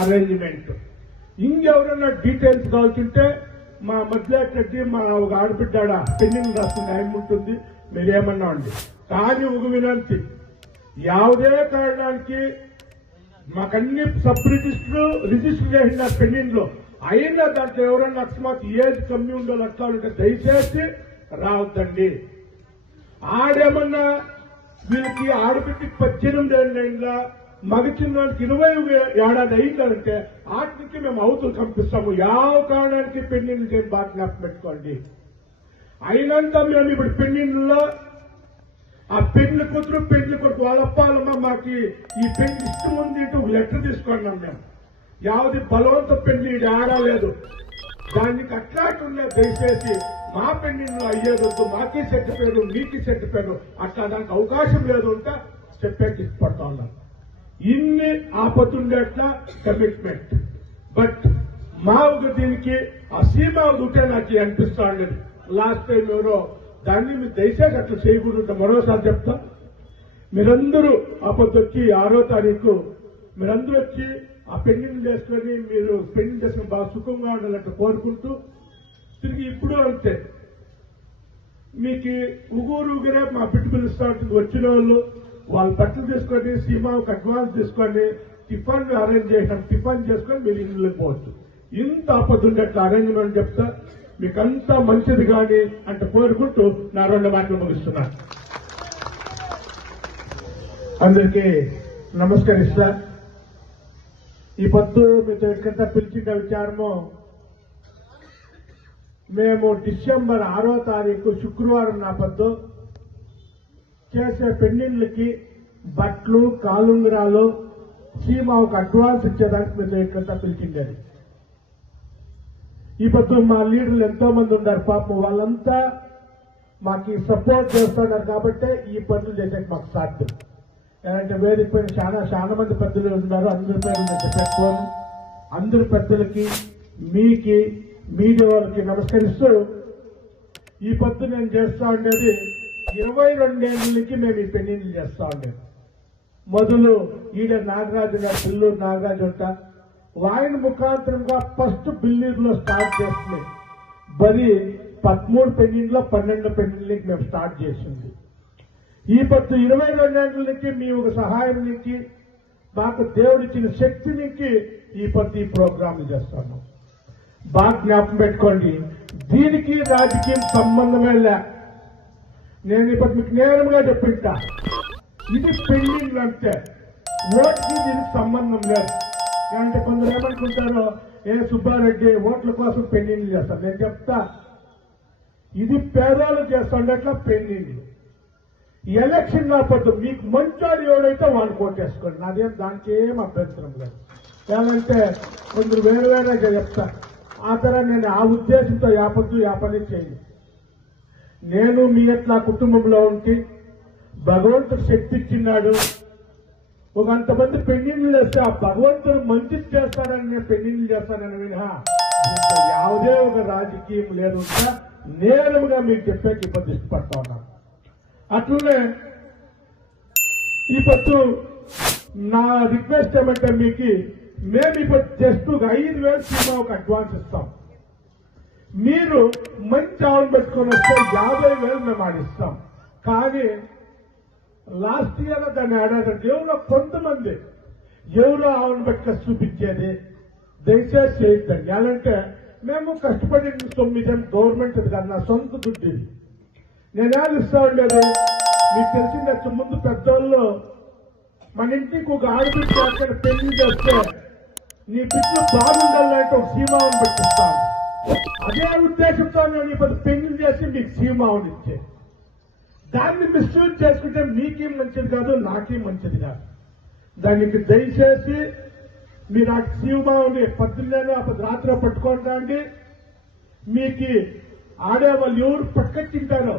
Arrangement. ఇంకెవరైనా details కావాల్సింటే మా మధ్యరెడ్డి మా ఒక ఆడబిడ్డాడ పెన్నింగ్ రాస్తున్న టైం ఉంటుంది, మీరేమన్నా ఉండి. కానీ ఒక వినంతి, యావదే కారణానికి మాకన్ని సబ్ రిజిస్టర్ చేసిన పెన్నింగ్ లో అయినా దాంట్లో ఎవరైనా అకస్మాత్ ఏజ్ కమ్మి ఉండాలి అట్లా ఉంటే దయచేసి రావద్దండి. ఆడేమన్నా వీళ్ళకి ఆడబిడ్డకి 18 ఏళ్ళైందా, మగ చిన్నవాడికి 20 ఏడాది అయిందంటే వాటికి మేము అవతులు పంపిస్తాము. యావ కారణానికి పెన్నింగ్ చేయని బాగా జ్ఞాపకం పెట్టుకోండి. అయినంత మేము ఇప్పుడు పెన్నింగ్లో ఆ పెళ్లి కూతురు పెళ్లి కొడుకు వాళ్ళప్పాలమ్మ మాకు ఈ పెళ్లి ఇష్టం ఉంది ఇటు లెటర్ తీసుకున్నాం. మేము యావది బలవంత పెళ్లి ఆడలేదు, దానికి అట్లాంటి దయచేసి మా పెళ్లిలో అయ్యేదొద్దు, మాకి సెట్ పేరు మీకి సెట్ పేరు అట్లా దానికి అవకాశం లేదు అంటే చెప్పేకి ఇష్టపడతా ఉన్నాం. ఇన్ని ఆపతుండేట్లా కమిట్మెంట్. బట్ మా ఒక దీనికి ఆ సీమ ఉంటే నాకు అనిపిస్తా ఉండేది. లాస్ట్ టైం ఎవరో దాన్ని మీరు దయచేసి అట్లా చేయకూడదు. మరోసారి చెప్తా, మీరందరూ ఆపొద్దొచ్చి 6వ తారీఖు మీరందరూ వచ్చి ఆ పెళ్లిని చేసుకొని మీరు పెళ్లి చేసుకుని బాగా సుఖంగా ఉండాలంటే కోరుకుంటూ తిరిగి ఇప్పుడు అంతే మీకు ఉగురే మా బిడ్డ పిలుస్తా ఉంటుంది. వచ్చిన వాళ్ళు వాళ్ళ బట్టలు తీసుకొని సీమాకు అడ్వాన్స్ తీసుకొని టిఫన్ అరేంజ్ చేసినాం, టిఫన్ చేసుకొని మీరు ఇంట్లోకి పోవచ్చు. ఇంత ఆపదుండేట్లా అరేంజ్మెంట్ చెప్తా మీకంతా మంచిది కానీ అంటే కోరుకుంటూ నా 2 మాటలు ముగిస్తున్నాను. అందరికీ నమస్కరిస్తా. ఈ పొద్దు మీతో ఎక్కడ పిలిచిన విచారము, మేము డిసెంబర్ 6వ తారీఖు శుక్రవారం నా పొద్దు చేసే పెళ్లిళ్ళకి బట్టలు కాలుంగరాలు సీమాకు అడ్వాన్స్ ఇచ్చేదానికి మీతో ఎక్కడ పిలిచిండేది. ఈ పొద్దు మా లీడర్లు ఎంతో మంది ఉన్నారు, పాపం వాళ్ళంతా మాకు సపోర్ట్ చేస్తున్నారు కాబట్టి ఈ పనులు చేసేది మాకు సాధ్యం. ఎందుకంటే వేదిక పైన చాలా మంది పెద్దలు ఉన్నారు, అందరి పేరు నేను చెప్పకపోను. అందరి పెద్దలకి మీకి మీడియా వాళ్ళకి నమస్కరిస్తూ ఈ పొద్దు నేను చేస్తా ఉండేది 22 ఏళ్ళకి మేము ఈ పెళ్లిళ్ళు చేస్తా ఉండేది. మొదలు ఈడ నాగరాజు గారు పిల్లూరు నాగరాజు అంట ఆయన ముఖాంతరంగా ఫస్ట్ బిల్లీరులో స్టార్ట్ చేస్తున్నాయి. బరి 13 పెళ్లిళ్ళలో 12 పెళ్లిళ్ళకి మేము స్టార్ట్ చేసింది. ఈ పొద్దు 22 ఏళ్ళకి మీ ఒక సహాయం నుంచి మాకు దేవుడిచ్చిన శక్తి నుంచి ఈ పొద్దు ఈ ప్రోగ్రాంలు చేస్తాను. బాగా జ్ఞాపకం పెట్టుకోండి, దీనికి రాజకీయం సంబంధమే లే. నేను ఇప్పుడు మీకు నేరుగా చెప్పింటా, ఇది పెళ్లిళ్ళు అంటే ఓట్కి దీనికి సంబంధం లేదు. అంటే కొందరు ఏమనుకుంటారో సుబ్బారెడ్డి ఓట్ల కోసం పెళ్లిళ్ళు చేస్తారు. నేను చెప్తా, ఇది పేదలు చేస్తుండట్లా పెళ్లిళ్ళు. ఎలక్షన్ కాకపోతే మీకు మంచోడు ఎవడైతే వాళ్ళు కోటేసుకోండి, నాదేం దానికి ఏం అభ్యంతరం లేదు. ఏమంటే కొందరు వేరుగా చెప్తా, ఆ తర నేను ఆ ఉద్దేశంతో యాపని చేయండి. నేను మీ ఎట్లా కుటుంబంలో ఉండి భగవంతుడు శక్తి ఇచ్చినాడు. ఒక అంతమంది పెళ్లిళ్ళు చేస్తే ఆ భగవంతుడు మంచి చేస్తాడని నేను పెళ్లిళ్ళు చేస్తానని వినా యావదే ఒక రాజకీయం లేదు. నేరుగా మీకు చెప్పేకి ఇబ్బంది ఇష్టపడతా ఉన్నాను. అట్లనే ఈ పొద్దు నా రిక్వెస్ట్ ఏమంటే మీకు మేము ఇప్పుడు జస్ట్ 5,000 సినిమా ఒక అడ్వాన్స్ ఇస్తాం. మీరు మంచి ఆవును పెట్టుకొని వస్తే 50,000 మేము ఆడిస్తాం. కానీ లాస్ట్ ఇయర్ దాన్ని ఆడారంటే ఎవరో కొంతమంది ఎవరో ఆవును పెట్టుకొని చూపించేది దయచేసి చేయొద్దండి. అలాంటే మేము కష్టపడి 9 గవర్నమెంట్ కాదు, నా సొంత దుడ్డు ఇది. నేనేది ఇస్తా ఉండేది మీకు తెలిసిందచ్చు. ముందు పెద్దోళ్ళు మన ఇంటికి ఒక ఆడబిడ్డ అక్కడ పెళ్లి చేస్తే నీ బిడ్డలు బాగుండాలంటే ఒక సీమావుని పెట్టిస్తాను. అదే ఉద్దేశంతో నేను ఇప్పుడు పెళ్లి చేసి మీకు సీమావుని ఇచ్చే. దాన్ని మిస్యూజ్ చేసుకుంటే మీకేం మంచిది కాదు, నాకేం మంచిది కాదు. దానికి దయచేసి మీరు ఆ సీమావుని 12 అప్పుడు రాత్రి పట్టుకొని రండి. మీకు ఆడేవాళ్ళు ఎవరు పట్టుకొచ్చింటారో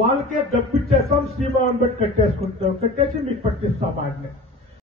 వాళ్ళకే డబ్బిచ్చేస్తాం, సీమావుని బట్టి కట్టేసుకుంటాం, కట్టేసి మీకు పట్టిస్తాం ఆడిని.